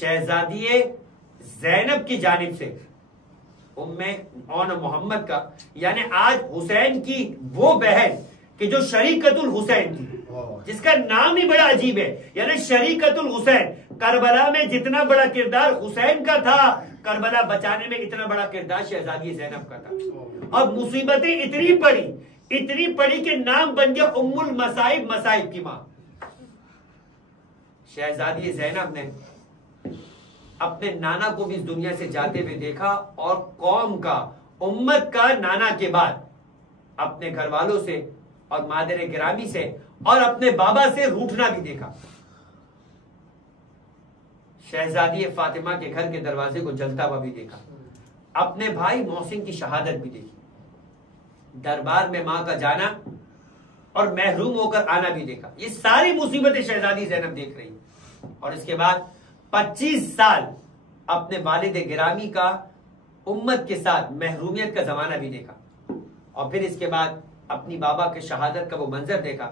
شہزادی زینب کی جانب سے محمد کا، یعنی آج حسین کی وہ بہن کہ جو شریکت الحسین تھی، جس کا نام ہی بڑا عجیب ہے، یعنی شریکت الحسین، کربلا میں جتنا بڑا کردار حسین کا تھا، کربلا بچانے میں اتنا بڑا کردار شہزادی زینب کا تھا. اور مصیبتیں اتنی پڑی کہ نام بن گیا ام المصائب، مصائب کی ماں. شہزادی زینب نے اپنے نانا کو بھی اس دنیا سے جاتے ہوئے دیکھا، اور قوم کا، امت کا نانا کے بعد اپنے گھر والوں سے اور مادر گرامی سے اور اپنے بابا سے روٹھنا بھی دیکھا. شہزادی فاطمہ کے گھر کے دروازے کو جلتا ہوا بھی دیکھا، اپنے بھائی محسن کی شہادت بھی دیکھی، دربار میں ماں کا جانا اور محروم ہو کر آنا بھی دیکھا. یہ ساری مصیبتیں شہزادی زینب دیکھ رہی. اور اس کے بعد 25 سال اپنے والد گرامی کا امت کے ساتھ محرومیت کا زمانہ بھی دیکھا. اور پھر اس کے بعد اپنی بابا کے شہادت کا وہ منظر دیکھا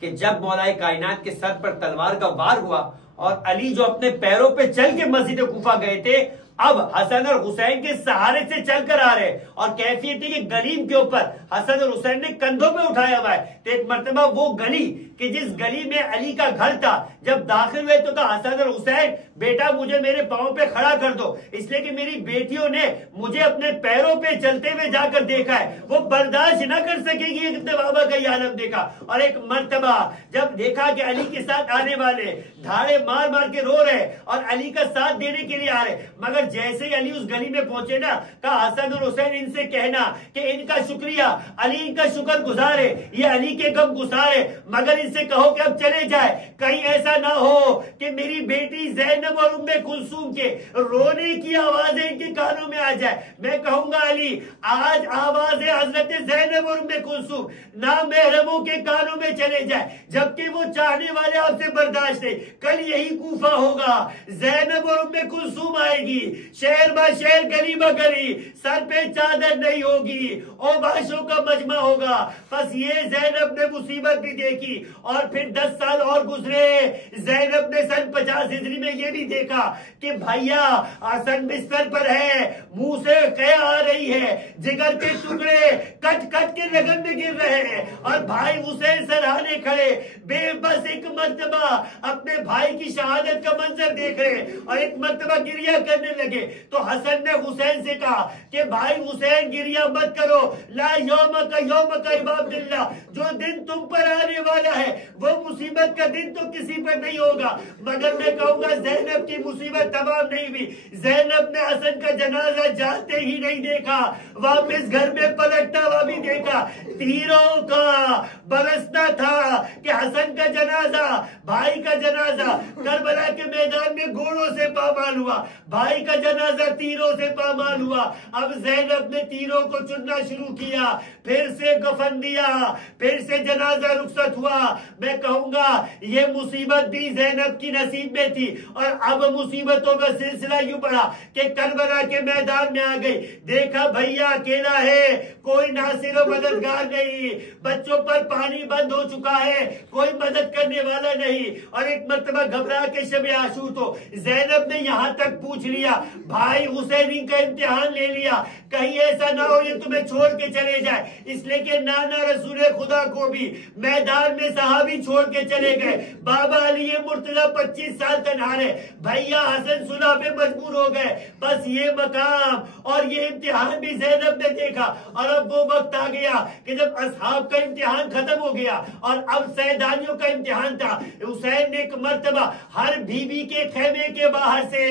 کہ جب مولا کائنات کے سر پر تلوار کا وار ہوا اور علی جو اپنے پیروں پہ چل کے مسجد کوفہ گئے تھے، اب حسن اور حسین کے سہارے سے چل کر آ رہے، اور کیفیت تھی کہ گلیم کے اوپر حسن اور حسین نے کندھوں پہ اٹھایا ہوا ہے. تو ایک مرتبہ وہ گلی کہ جس گلی میں علی کا گھر تھا، جب داخل ہوئے تو کہا حسن اور حسین بیٹا مجھے میرے پاؤں پہ کھڑا کر دو، اس لیے کہ میری بیٹیوں نے مجھے اپنے پیروں پہ چلتے ہوئے جا کر دیکھا ہے، وہ برداشت نہ کر سکے گی اپنے بابا کا یہ عالم دیکھا. اور ایک مرتبہ جب دیکھا کہ علی کے ساتھ آنے والے دھاڑے مار مار کے رو رہے اور علی کا ساتھ دینے کے لیے آ رہے، مگر جیسے ہی علی اس گلی میں پہنچے نا، کہا حسن اور حسین ان سے کہنا کہ ان کا شکریہ، علی ان کا شکر گزار ہے، یہ علی کے غم گسار ہے، مگر ان سے کہو کہ اب چلے جائے، کہیں ایسا نہ ہو کہ میری بیٹی زینب اور ام کلثوم کے رونے کی آوازیں ان کے کانوں میں آ جائے. میں کہوں گا علی آج آواز حضرت زینب اور ام کلثوم نامحرموں کے کانوں میں چلے جائے، جبکہ وہ چاہنے والے آپ سے برداشت نہیں. کل یہی کوفہ ہوگا، زینب اور ام کلثوم آئے گی، شہر با شہر گلی با گلی، سر پہ چادر نہیں ہوگی، اوباشوں کا مجمع ہوگا. بس یہ زینب نے مصیبت بھی دیکھی. اور پھر 10 سال اور گزرے، زینب نے سن 50 ہجری میں یہ بھی دیکھا کہ بھائیا حسن بستر پر ہے، منہ سے قے آ رہی ہے، جگر کے ٹکڑے کٹ کٹ کے رگن میں گر رہے ہیں، اور بھائی حسین سرہانے کھڑے بے بس ایک مرتبہ اپنے بھائی کی شہادت کا منظر دیکھ رہے، اور ایک مرتبہ گریہ کرنے لگے. تو حسن نے حسین سے کہا کہ بھائی حسین گریہ مت کرو، لا یوم کا عباد اللہ، جو دن تم پر آنے والا ہے وہ مصیبت کا دن تو کسی پر نہیں ہوگا. مگر میں کہوں گا زینب کی مصیبت تمام نہیں ہوئی. زینب نے حسن کا جنازہ جاتے ہی نہیں دیکھا، واپس گھر میں پلٹتا ہوا بھی دیکھا. تیروں کا برسنا تھا کہ حسن کا جنازہ، بھائی کا جنازہ کربلا کے میدان میں گھوڑوں سے پامال ہوا، بھائی کا جنازہ تیروں سے پامال ہوا. اب زینب نے تیروں کو چننا شروع کیا، پھر سے کفن دیا، پھر سے جنازہ رخصت ہوا. میں کہوں گا یہ مصیبت بھی زینب کی نصیب میں تھی. اور اب مصیبتوں کا سلسلہ یوں بڑھا کہ کربلا کے میدان میں آ گئی. دیکھا بھیا اکیلا ہے، کوئی ناصر و مددگار نہیں، بچوں پر پانی بند ہو چکا ہے، کوئی مدد کرنے والا نہیں. اور ایک مرتبہ گھبرا کے شب عاشور تو زینب نے یہاں تک پوچھ لیا بھائی حسین کا امتحان لے لیا، کہیں ایسا نہ ہو یہ تمہیں چھوڑ کے چلے جائے. اس لیے کہ نانا رسول خدا کو بھی میدان میں صحابی چھوڑ کے چلے گئے. بابا علی مرتضی 25 سال تنہا رہے، بھیا حسن صلح پہ مجبور ہو گئے. بس یہ مقام اور یہ امتحان بھی زینب نے دیکھا. اور اب وہ وقت آ گیا کہ جب اصحاب کا امتحان ختم ہو گیا اور اب سیدانیوں کا امتحان تھا. حسین نے ایک مرتبہ ہر بیوی کے خیمے کے باہر سے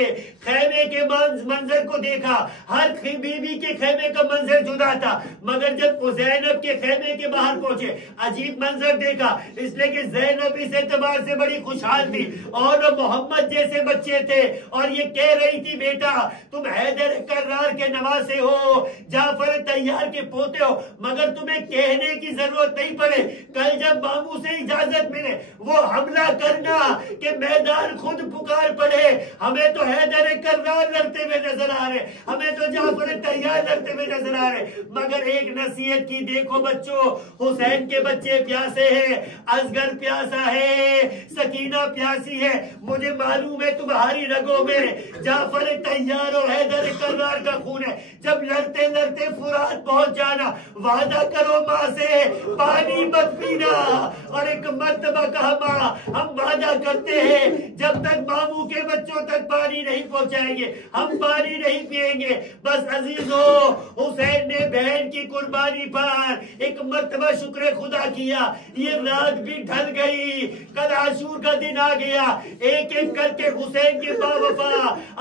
خیمے کے منظر کو دیکھا. ہر بیوی کے خیمے کا منظر جدا تھا، مگر جب زینب کے خیمے کے باہر پہنچے عجیب منظر دیکھا. اس لیے کہ زینب اس اعتبار سے بڑی خوشحال تھی، اور محمد جیسے بچے تھے، اور یہ کہہ رہی تھی بیٹا تم حیدر کرار کے نواسے ہو، جعفر طیار کے پوتے ہو، مگر تمہیں کہنے کی ضرورت نہیں پڑے. کل جب ماموں سے اجازت ملے وہ حملہ کرنا کہ میدان خود پکار پڑے، ہمیں تو ہے حیدر کرار لڑتے ہوئے نظر آ رہے، ہمیں تو جعفر طیار لڑتے ہوئے نظر آ رہے، مگر ایک نصیحت کی، دیکھو بچوں، حسین کے بچے پیاسے ہیں، اصغر پیاسا ہے، سکینہ پیاسی ہے، مجھے معلوم ہے تمہاری رگوں میں جعفر طیار اور حیدر کرار کا خون ہے، جب لڑتے لڑتے فرات پہنچ جانا، وعدہ کرو ماں سے پانی مت پینا، اور ایک مرتبہ کہا ماں ہم وعدہ کرتے ہیں جب تک ماموں کے بچوں تک پانی نہیں پہنچائیں گے ہم پانی نہیں پیئیں گے۔ بس عزیزو، حسین نے بہن کی قربانی پر ایک مرتبہ شکر خدا کیا، یہ رات بھی ڈھل گئی، کل عاشور کا دن آ گیا، ایک ایک کر کے حسین کے باوفا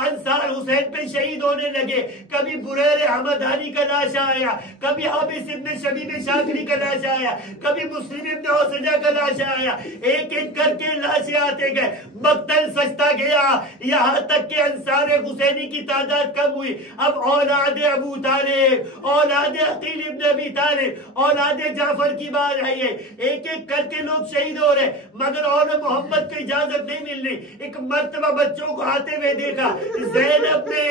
انصار حسین پہ شہید ہونے لگے، کبھی بریر حمدانی کا لاش آیا، کبھی حابس ابن شبیب شاکری کا لاش آیا، کبھی مسلم ابن حسجہ کا لاش آیا، ایک ایک کر کے لاشیں آتے گئے، مقتل سجتا گیا، یہاں تک کہ انصار حسینی کی تعداد کم ہوئی۔ اب اولاد ابو طالب، اولاد عقیل ابن ابی طالب، اولاد جعفر کی بات آئی ہے، ایک ایک کر کے لوگ شہید ہو رہے، مگر اولاد محمد کو اجازت نہیں مل رہی۔ ایک مرتبہ بچوں کو آتے ہوئے دیکھا، زینب نے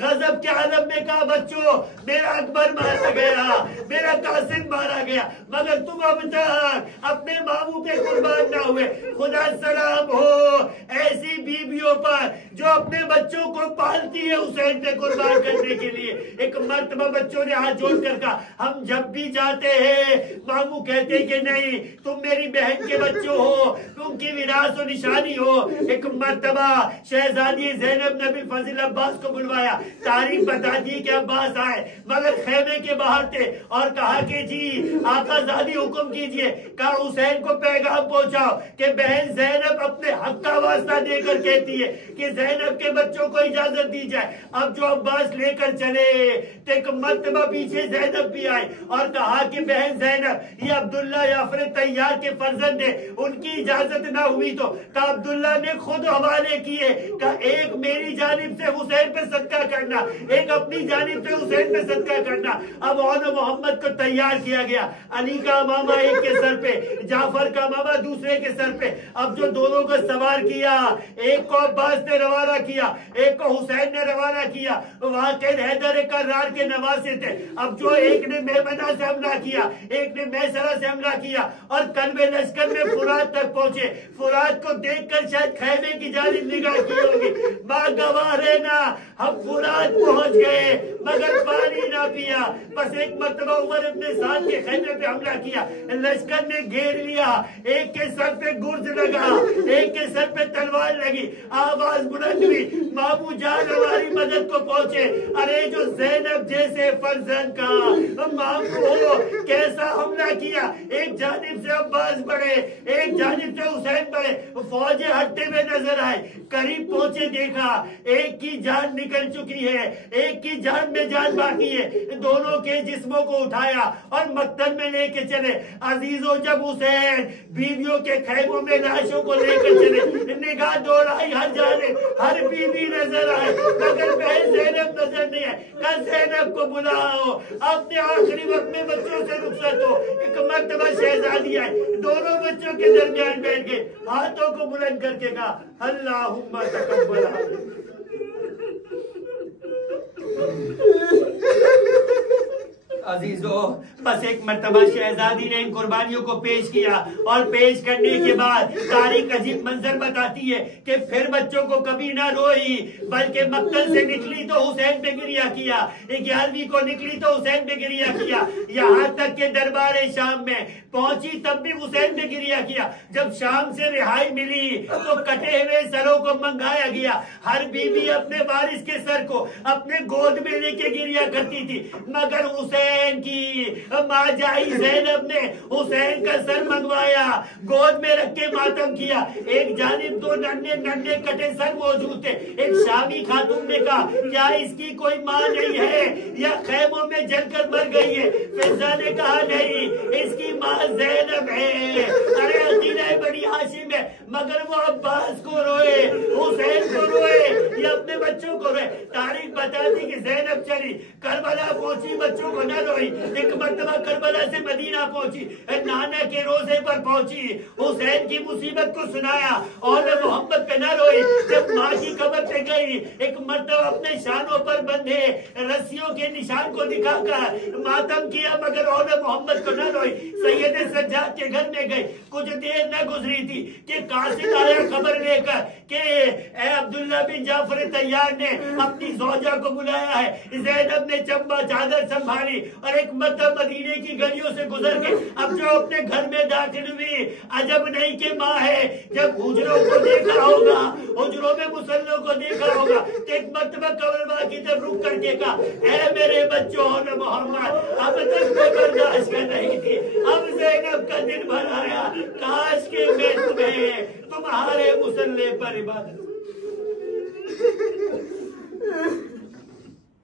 غضب کے عالم میں کہا بچوں میرا اکبر مارا گیا، میرا قاسم مارا گیا، مگر تم اب تک اپنے ماموں پہ قربان نہ ہوئے۔ خدا سلام ہو ایسی بیویوں پر جو اپنے بچوں کو پالتی ہے حسین پہ قربان کرنے کے لیے۔ ایک مرتبہ بچوں نے ہاتھ جوڑ کر کہا ہم جب بھی جاتے ہیں ماموں کہتے کہ نہیں تم میری بہن کے بچوں ہو، تم کی وراثت و نشانی ہو۔ ایک مرتبہ شہزادی زینب نے بالفضل عباس کو بلوایا، تاریخ بتاتی ہے کہ عباس آئے مگر خیمے کے باہر تھے، اور کہا کہ جی آقا زادی حکم کیجئے، کہا حسین کو پیغام پہنچاؤ کہ بہن زینب اپنے حق کا واسطہ دے کر کہتی ہے کہ زینب کے بچوں کو اجازت دی جائے۔ اب جو عباس لے کر چلے تو ایک مرتبہ پیچھے زینب بھی آئے اور کہا کہ بہن زینب یہ عبداللہ جعفر طیار کے فرزند ہیں، ان کی اجازت نہ ہوئی تو کہا عبداللہ نے خود حوالے کیے، کہا ایک میری جانب سے حسین پہ صدقہ کرنا، ایک اپنی جانب سے حسین پہ صدقہ کرنا۔ اب اون محمد کو تیار کیا گیا، علی کا امامہ ایک کے سر پہ، جعفر کا امامہ دوسرے کے سر پہ۔ اب جو دونوں کو سوار کیا، ایک کو عباس نے روانہ کیا، ایک کو حسین نے روانہ کیا، واقع حیدر کرار کے نواسے تھے۔ اب جو ایک نے میمنہ سے حملہ کیا، ایک نے میسرہ سے حملہ کیا، اور قلب لشکر میں فرات تک پہنچے۔ فرات کو دیکھ کر شاید خیمے کی جانب نگاہ کی ہوگی، ماں گواہ رہنا ہم فرات پہنچ گئے مگر پانی نہ پیا۔ بس ایک مرتبہ عمر ابن سعد کے خیمے پہ حملہ کیا، لشکر نے گھیر لیا، ایک کے سر پہ گرز لگا، ایک کے سر پہ تلوار لگی، آواز بلند ہوئی مامو جان ہماری مدد کو پہنچے۔ ارے جو زینب جیسے فرزند کا مامو ہو کیسا حملہ کیا، ایک جانب سے عباس بڑھے، ایک جانب سے حسین بڑھے، فوجیں ہٹتے ہوئے نظر آئے، قریب پہنچے دیکھا ایک کی جان نکل چکی ہے، ایک کی جان میں جان باقی ہے، دونوں کے جسموں کو اٹھایا اور مقتل میں لے کے چلے۔ عزیزوں جب حسین بیویوں کے خیموں میں لاشوں کو لے کر چلے، نگاہ دوڑائی ہر جانب، ہر بیوی نظر آئے مگر بہن زینب نظر نہیں آئے۔ کل زینب کو بلاؤ، اپنے آخری وقت میں بچوں سے رخصت ہو۔ ایک مرتبہ شہزادی آئے، دونوں بچوں کے درمیان بیٹھ گئے، ہاتھوں کو بلند کر کے کہا اللہم تقبل۔ عزیزو بس ایک مرتبہ شہزادی نے ان قربانیوں کو پیش کیا، اور پیش کرنے کے بعد تاریخ عجیب منظر بتاتی ہے کہ پھر بچوں کو کبھی نہ روئی، بلکہ مقتل سے نکلی تو حسین پہ گریہ کیا، 11ویں کو نکلی تو حسین پہ گریہ کیا، یہاں تک کہ دربار شام میں پہنچی تب بھی حسین پہ گریہ کیا۔ جب شام سے رہائی ملی تو کٹے ہوئے سروں کو منگایا گیا، ہر بیوی اپنے وارث کے سر کو اپنے گود میں لے کے گریہ کرتی تھی، مگر حسین کی ماں جائی زینب نے حسین کا سر منگوایا، گود میں رکھ کے ماتم کیا۔ ایک جانب دو ننھے ننھے کٹے سر موجود تھے، ایک شامی خاتون نے کہا کیا اس کی کوئی ماں نہیں ہے یا خیموں میں جل کر مر گئی ہے؟ فضہ نے کہا نہیں، اس کی ماں زینب ہے۔ ارے عقیلہ بنی ہاشم ہے، مگر وہ عباس کو روئے، حسین کو روئے، یہ اپنے بچوں کو روئے. تاریخ بتاتی کہ زینب چلی کربلا پہنچی, بچوں کو نہ روئی. ایک مرتبہ کربلا سے مدینہ پہنچی, نانا کے روزے پر پہنچی, حسین کی مصیبت کو سنایا, اور محمد پہ نہ روئی. جب ماں کی قبر پہ گئی, ایک مرتبہ اپنے شانوں پر بندھے رسیوں کے نشان کو دکھا کر ماتم کیا, مگر اور محمد کو نہ روئی. سید سجاد کے گھر میں گئی, کچھ دیر نہ گزری تھی کہ قاصد آیا خبر لے کر کہ اے عبداللہ بن جعفر طیار نے اپنی زوجہ کو بلایا ہے. زینب نے چمبا چادر سنبھالی اور ایک مرتبہ مدینے کی گلیوں سے گزر کے اب جو اپنے گھر میں داخل ہوئی, عجب نہیں کہ ماں ہے. جب حجروں کو دیکھا ہوگا, حجروں میں مسلوں کو دیکھا ہوگا, تو ایک مرتبہ قبر کی طرف رک کر کے کہا اے میرے بچوں اور محمد, اب تک میں برداشت کر رہی تھی, اب زینب کا دن بھر آیا, کاش کہ میں تمہیں تمہارے مسلح پر عبادت.